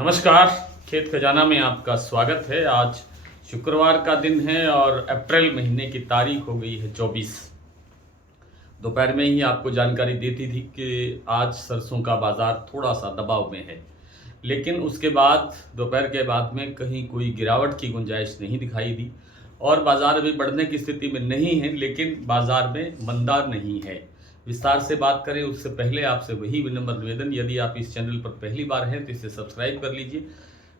नमस्कार, खेत खजाना में आपका स्वागत है। आज शुक्रवार का दिन है और अप्रैल महीने की तारीख हो गई है 24। दोपहर में ही आपको जानकारी देती थी कि आज सरसों का बाज़ार थोड़ा सा दबाव में है, लेकिन उसके बाद दोपहर के बाद में कहीं कोई गिरावट की गुंजाइश नहीं दिखाई दी और बाज़ार अभी बढ़ने की स्थिति में नहीं है, लेकिन बाज़ार में मंदा नहीं है। विस्तार से बात करें उससे पहले आपसे वही विनम्र निवेदन, यदि आप इस चैनल पर पहली बार हैं तो इसे सब्सक्राइब कर लीजिए।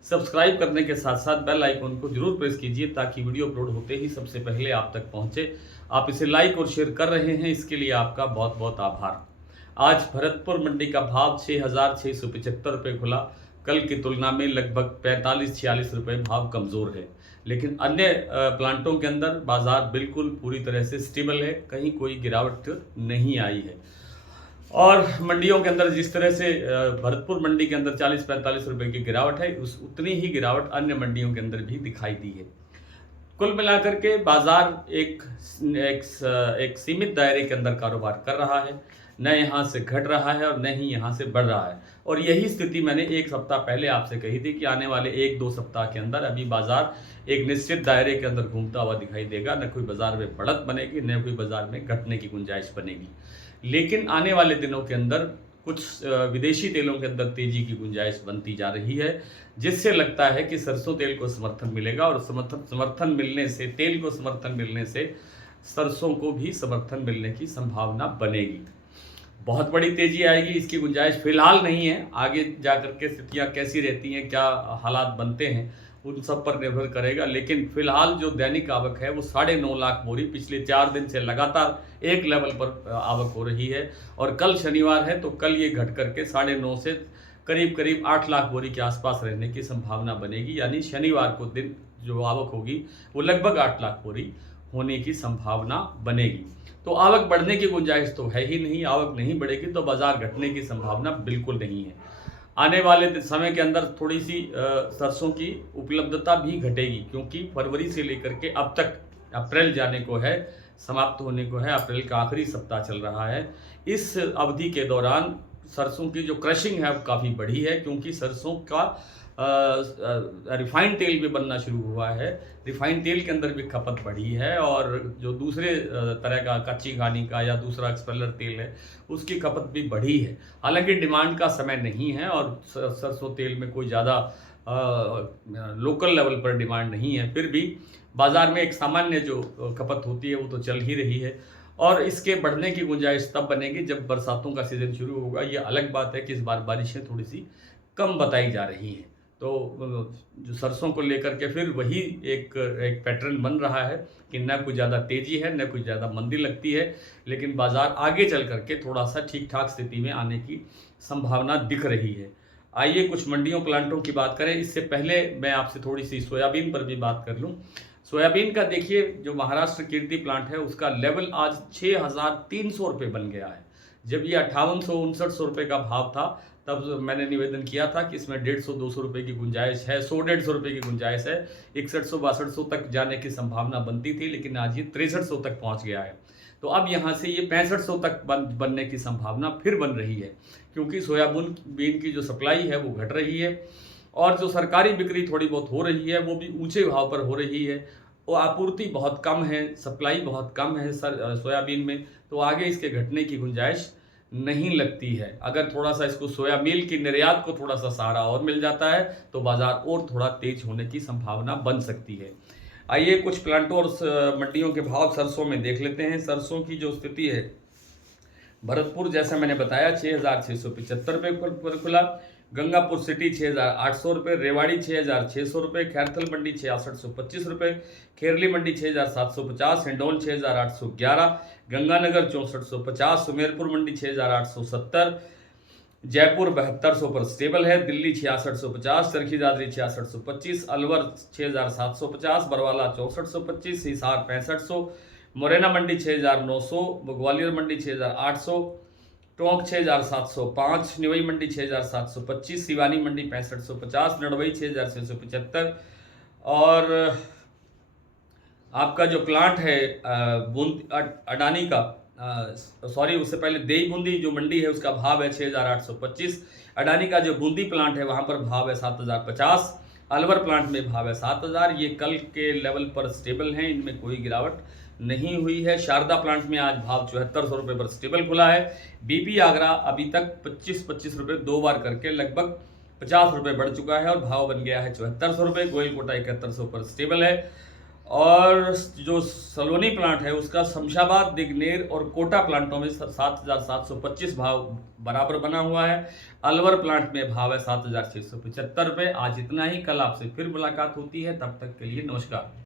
सब्सक्राइब करने के साथ साथ बेल आइकन को जरूर प्रेस कीजिए ताकि वीडियो अपलोड होते ही सबसे पहले आप तक पहुंचे। आप इसे लाइक और शेयर कर रहे हैं, इसके लिए आपका बहुत बहुत आभार। आज भरतपुर मंडी का भाव 6,675 रुपये खुला। कल की तुलना में लगभग 45-46 रुपये भाव कमज़ोर है, लेकिन अन्य प्लांटों के अंदर बाज़ार बिल्कुल पूरी तरह से स्टेबल है, कहीं कोई गिरावट नहीं आई है। और मंडियों के अंदर जिस तरह से भरतपुर मंडी के अंदर 40-45 रुपये की गिरावट है, उतनी ही गिरावट अन्य मंडियों के अंदर भी दिखाई दी है। कुल मिलाकर के बाजार एक सीमित दायरे के अंदर कारोबार कर रहा है, न यहाँ से घट रहा है और न ही यहाँ से बढ़ रहा है। और यही स्थिति मैंने एक सप्ताह पहले आपसे कही थी कि आने वाले 1-2 सप्ताह के अंदर अभी बाजार एक निश्चित दायरे के अंदर घूमता हुआ दिखाई देगा। न कोई बाजार में बढ़त बनेगी, न कोई बाजार में घटने की गुंजाइश बनेगी। लेकिन आने वाले दिनों के अंदर कुछ विदेशी तेलों के अंदर तेजी की गुंजाइश बनती जा रही है, जिससे लगता है कि सरसों तेल को समर्थन मिलेगा और समर्थन मिलने से, तेल को समर्थन मिलने से सरसों को भी समर्थन मिलने की संभावना बनेगी। बहुत बड़ी तेजी आएगी इसकी गुंजाइश फिलहाल नहीं है। आगे जाकर के स्थितियाँ कैसी रहती हैं, क्या हालात बनते हैं, उन सब पर निर्भर करेगा। लेकिन फिलहाल जो दैनिक आवक है वो 9.5 लाख बोरी पिछले 4 दिन से लगातार एक लेवल पर आवक हो रही है। और कल शनिवार है तो कल ये घट करके 9.5 से करीब 8 लाख बोरी के आसपास रहने की संभावना बनेगी। यानी शनिवार को दिन जो आवक होगी वो लगभग 8 लाख बोरी होने की संभावना बनेगी। तो आवक बढ़ने की गुंजाइश तो है ही नहीं। आवक नहीं बढ़ेगी तो बाजार घटने की संभावना बिल्कुल नहीं है। आने वाले समय के अंदर थोड़ी सी सरसों की उपलब्धता भी घटेगी, क्योंकि फरवरी से लेकर के अब तक अप्रैल जाने को है, समाप्त होने को है, अप्रैल का आखिरी सप्ताह चल रहा है। इस अवधि के दौरान सरसों की जो क्रशिंग है वो काफ़ी बढ़ी है, क्योंकि सरसों का रिफाइंड तेल भी बनना शुरू हुआ है। रिफाइंड तेल के अंदर भी खपत बढ़ी है और जो दूसरे तरह का कच्ची घानी का या दूसरा एक्सपेलर तेल है उसकी खपत भी बढ़ी है। हालांकि डिमांड का समय नहीं है और सरसों तेल में कोई ज़्यादा लोकल लेवल पर डिमांड नहीं है, फिर भी बाज़ार में एक सामान्य जो खपत होती है वो तो चल ही रही है। और इसके बढ़ने की गुंजाइश तब बनेगी जब बरसातों का सीज़न शुरू होगा। ये अलग बात है कि इस बार बारिशें थोड़ी सी कम बताई जा रही हैं, तो जो सरसों को लेकर के फिर वही एक पैटर्न बन रहा है कि न कुछ ज़्यादा तेज़ी है न कुछ ज़्यादा मंदी लगती है, लेकिन बाज़ार आगे चल करके थोड़ा सा ठीक ठाक स्थिति में आने की संभावना दिख रही है। आइए कुछ मंडियों प्लांटों की बात करें। इससे पहले मैं आपसे थोड़ी सी सोयाबीन पर भी बात कर लूँ। सोयाबीन का देखिए, जो महाराष्ट्र कीर्ति प्लांट है उसका लेवल आज 6,300 रुपये बन गया है। जब ये 5800-5900 रुपये का भाव था तब मैंने निवेदन किया था कि इसमें 150-200 रुपये की गुंजाइश है, 100-150 रुपये की गुंजाइश है। 6100-6200 तक जाने की संभावना बनती थी, लेकिन आज ये 6300 तक पहुंच गया है। तो अब यहाँ से ये 6500 तक बनने की संभावना फिर बन रही है, क्योंकि सोयाबीन की जो सप्लाई है वो घट रही है और जो सरकारी बिक्री थोड़ी बहुत हो रही है वो भी ऊंचे भाव पर हो रही है। वो आपूर्ति बहुत कम है, सप्लाई बहुत कम है सोयाबीन में, तो आगे इसके घटने की गुंजाइश नहीं लगती है। अगर थोड़ा सा इसको सोया मील की निर्यात को थोड़ा सा सहारा और मिल जाता है तो बाजार और थोड़ा तेज होने की संभावना बन सकती है। आइए कुछ प्लांटों और मंडियों के भाव सरसों में देख लेते हैं। सरसों की जो स्थिति है, भरतपुर जैसा मैंने बताया 6,675 रुपये पर खुला। गंगापुर सिटी 6,800 रुपये, रेवाड़ी 6,600 रुपये, खैरथल मंडी 6,825 रुपये, खेरली मंडी 6,750, हिंडौन 6,811, गंगानगर 6,450, सुमेरपुर मंडी 6,870, जयपुर 7,200 पर स्टेबल है, दिल्ली 6,650, चरखी दादरी 6,625, अलवर 6,750, बरवाला 6,425, हिसार 6,500, मुरैना मंडी 6,900, ग्वालियर मंडी 6,800, टोंक 6,705, निवई मंडी 6,725, सिवानी मंडी 6,550, नड़वई 6,675 और आपका जो प्लांट है अडानी का सॉरी, उससे पहले देई बूंदी जो मंडी है उसका भाव है 6,825। अडानी का जो बूंदी प्लांट है वहाँ पर भाव है 7,050। अलवर प्लांट में भाव है 7,000। ये कल के लेवल पर स्टेबल हैं, इनमें कोई गिरावट नहीं हुई है। शारदा प्लांट में आज भाव 7400 रुपये पर स्टेबल खुला है। बीपी आगरा अभी तक 25-25 रुपये 2 बार करके लगभग 50 रुपये बढ़ चुका है और भाव बन गया है 7400 रुपये। गोयल कोटा 7100 पर स्टेबल है। और जो सलोनी प्लांट है उसका शमशाबाद, दिग्नेर और कोटा प्लांटों में 7,725 भाव बराबर बना हुआ है। अलवर प्लांट में भाव है 7,675 रुपये। आज इतना ही, कल आपसे फिर मुलाकात होती है, तब तक के लिए नमस्कार।